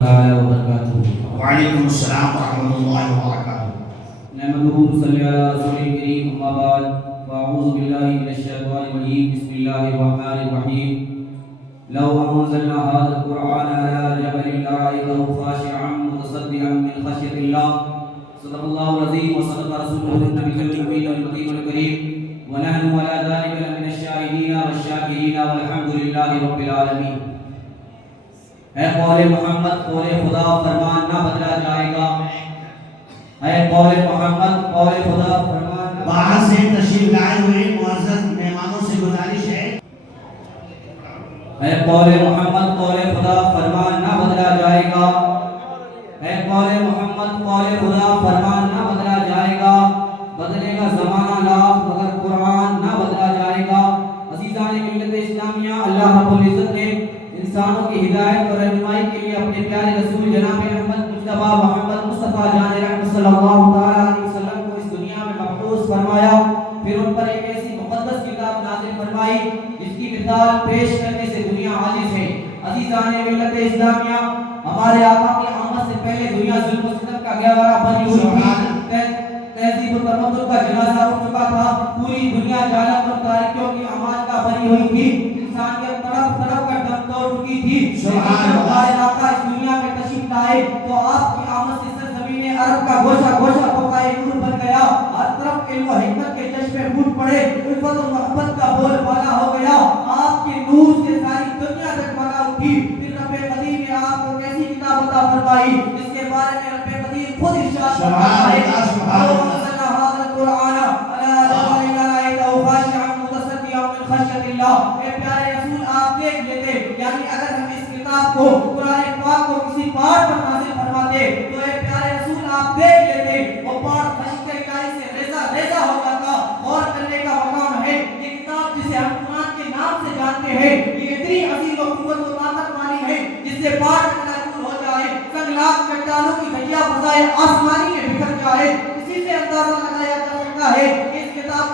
وبركاته. وعليكم السلام ورحمة الله وبركاته. نحمده ونصلي على رسوله الكريم أما بعد فأعوذ بالله من الشيطان الرجيم بسم الله الرحمن الرحيم. لو أنزلنا هذا القرآن على جبل لرأيته خاشعا متصدعا من خشية الله. صدق الله العظيم وصدق رسوله النبي الأمين المكين الكريم ونحن على ذلك لمن الشاهدين والشاكرين والحمد لله رب العالمين. اے قول محمد قول خدا فرمان نہ بدلا جائے گا. اے قول محمد قول خدا فرمان نہ باہر سے تشریف لائے ہوئے معزز مہمانوں سے گزارش ہے. اے قول محمد قول خدا فرمان نہ بدلا جائے گا. اے قول محمد قول خدا فرمان نہ بدلا جائے گا. بدلے گا زمانہ لاکھ مگر قرآن نہ بدلا جائے گا. عزیزان ملت اسلامیہ، اللہ رب العزت نے انسانوں کی ہدایت اور رہنمائی کے لیے اپنے پیارے رسول جناب احمد مجتبی محمد مصطفیٰ جان رحمت صلی اللہ علیہ وسلم کو اس دنیا میں مبعوث فرمایا. پھر ان پر ایک ایسی مقدس کتاب نازل فرمائی جس کی مثال پیش کرنے سے دنیا عاجز ہے. عزیزان ملت اسلامیہ، ہمارے آقا کی آمد سے پہلے دنیا ظلم و ستم کا گہوارہ بنی ہوئی تھی. تہذیب و تمدن کا جنازہ اٹھ چکا تھا. پوری دنیا جہالت اور تاریکیوں کی امان کا بنی ہوئی تھی. انسانیت تڑپ تڑپ کر دم توڑ چکی تھی. ہمارے آقا اس دنیا میں تشریف لائے تو آپ کی آمد سے سرزمین عرب کا گوشہ گوشہ پکائے نور بن گیا. ہر طرف علم و حکمت کے چشمے پھوٹ پڑے. الفت و محبت کا بول بالا ہو گیا. آپ کے نور سے ساری دنیا جگمگا اٹھی. پھر رب قدیر نے آپ کو کیسی کتاب عطا فرمائی جس کے بارے میں رب قدیر خود ارشاد فرماتا ہے اے پیارے رسول آپ دیکھ لیتے. یعنی اگر ہم اس کتاب کو قرآن پاک کو کسی پہاڑ پر نازل فرماتے تو اے پیارے رسول آپ دیکھ لیتے وہ پہاڑ خشک الہی سے ریزہ ریزہ ہو جاتا. غور کرنے کا مقام ہے یہ کتاب جسے ہم قرآن کے نام سے جانتے ہیں. یہ اتنی عظیم و قوت و طاقت والی ہے جس سے پہاڑ منظور ہو جائے. سنگ لاکھ چٹانوں کی دھجیاں فضائے آسمانی میں بکھر جائے. اسی سے اندازہ لگایا جا سکتا ہے کہ اس کتاب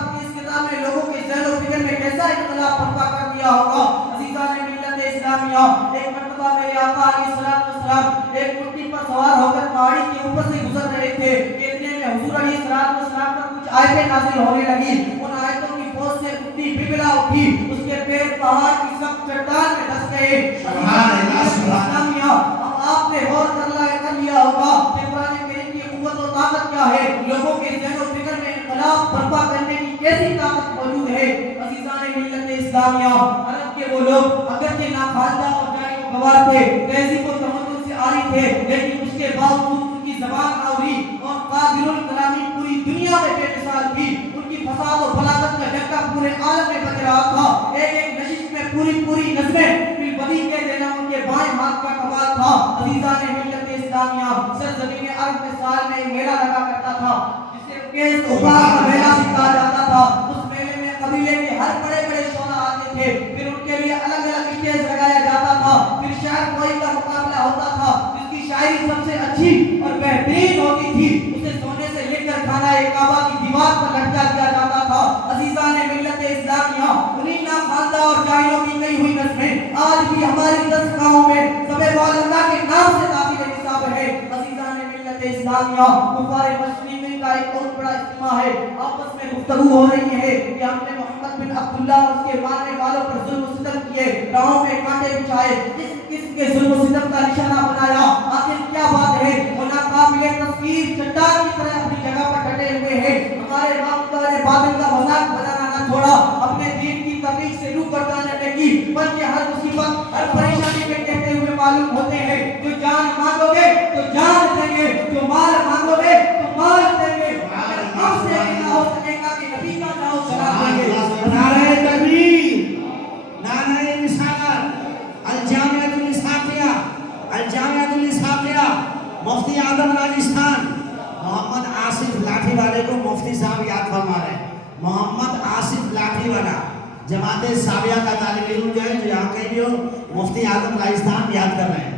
نے لوگوں کے ذہن و فکر میں کیسا انقلاب برپا کر دیا ہوگا. عزیزان ملت اسلامیہ، ایک مرتبہ میرے آقا علیہ السلام ایک اونٹی پر سوار ہو کر پہاڑی کے اوپر سے گزر رہے تھے. اتنے میں حضور علیہ السلام پر کچھ آیتیں نازل ہونے لگی. ان آیتوں کی فوج سے اونٹی بگڑا اٹھی. اس کے پیر پہاڑ کی سخت چٹان میں دھس گئے. اسلامیہ، اب آپ نے غور کر لیا ہوگا کہ قرآن کریم کی قوت و طاقت کیا ہے. لوگوں کے ذہن و فکر میں انقلاب برپا کرنے کی کیسی طاقت موجود ہے. عزیزان ملت اسلامیہ، عرب کے وہ لوگ اگرچہ ناخواندہ اور جاہل و گوار تھے، تہذیب و تمدن سے عاری تھے، لیکن اس کے باوجود ان کی زبان آوری اور قادر الکلامی پوری دنیا میں بے مثال تھی. ان کی فساد و بلاغت کا ڈنکا پورے عالم میں بج رہا تھا. ایک ایک نشست میں پوری نظمیں بدی کہہ دینا ان کے بائیں ہاتھ کا کمال تھا. عزیزان ملت اسلامیہ، سرزمین عرب میں سال میں ایک میلہ لگا کرتا تھا جسے کیس اوپار کا میلہ بھی کہا جاتا تھا. اس میلے میں قبیلے کے ہر بڑے شعراء آتے تھے. پھر ان کے لیے الگ الگ اسٹیج لگایا جاتا تھا. پھر شاعر کوئی کا مقابلہ ہوتا تھا. جس کی شاعری سب سے اچھی اور بہترین ہوتی تھی اسے سونے سے لکھ کر خانہ کعبہ کی دیوار پر لٹکا دیا جاتا تھا. عزیزان ملت اسلامیہ، انہیں ناخواندہ اور جاہلوں کی کئی ہوئی نظمیں آج بھی ہماری دستگاہوں میں سبے والدہ کے نام سے قابل نصاب ہے. عزیزان ملت اسلامیہ، کفار مشرقین کا ایک بہت بڑا اجتماع ہے. آپس میں گفتگو ہو رہی ہے کہ ہم نے محمد بن عبداللہ اور اس کے ماننے والوں پر ظلم و ستم کیے، راہوں میں کانٹے بچھائے، کس کے ظلم و ستم کا نشانہ بنایا. آخر کیا بات ہے؟ وہ ناقابل تفسیر چٹان کی طرح اپنی جگہ پر ڈٹے ہوئے ہیں. ہمارے معبودہ نے بابل کا مذاق بنانا نہ چھوڑا. اپنے دین کی تبلیغ سے روح گردانے لگی، بلکہ ہر مصیبت ہر پریشانی میں کہتے ہوئے معلوم ہوتے ہیں جو جان مانگو گے تو جان دیں گے، جو مال مانگو گے تو مال دیں گے. ہم سے نہ ہو سکے گا کہ نبی کا نام سلام دیں گے. نعرہ تکبیر، نعرہ رسالت، الجامعۃ الاسحاقیہ، مفتی اعظم راجستھان محمد آصف لاٹھی والے کو مفتی صاحب یاد فرما رہے ہیں. محمد آصف لاٹھی والا جماعت سابیہ کا طالب علم جو ہے جو یہاں کہیں بھی ہو، مفتی اعظم راجستھان یاد کر رہے ہیں.